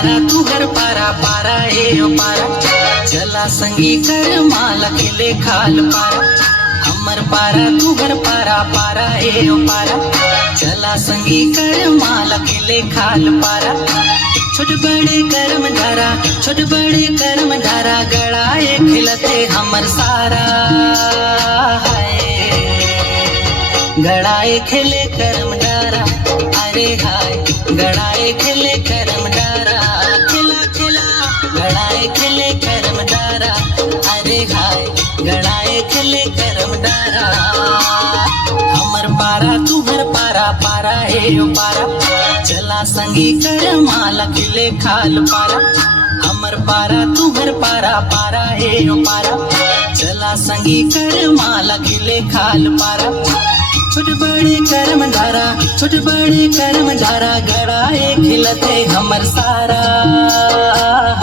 पारा तू घर पारा पारा ए ओ पारा चला संगी कर माला खिले खाल पारा हमर पारा तू घर पारा पारा ए ओ पारा चला संगी कर माला खिले खाल पारा छोट बड़े कर्म धारा छोट बड़े कर्म धारा गड़ाए खिलते हमर सारा है गड़ाए खिले कर्म डारा अरे हाय गड़ाए खिले कर्म डारा खिला खिला गड़ाए खिले कर्म डारा अरे हाय गड़ाए खिले कर्म डारा हमर पारा तू घर पारा पारा हे ओ पारा चला संगी कर माला खिले खाल पारा हमर पारा तू घर पारा पारा हे ओ पारा चला संगी कर माला खिले खाल पारा छोट बड़े कर्म धारा छोट बड़े कर्म धारा गड़ाए खिलते हमर सारा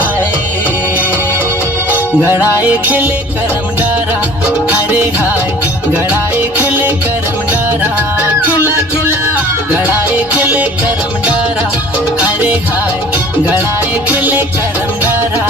है गड़ाए खिले कर्म डारा अरे हाय गड़ाए खिले कर्म डारा खिला खिला गड़ाए खिले कर्म डारा अरे हाय गड़ाए खिले कर्म डारा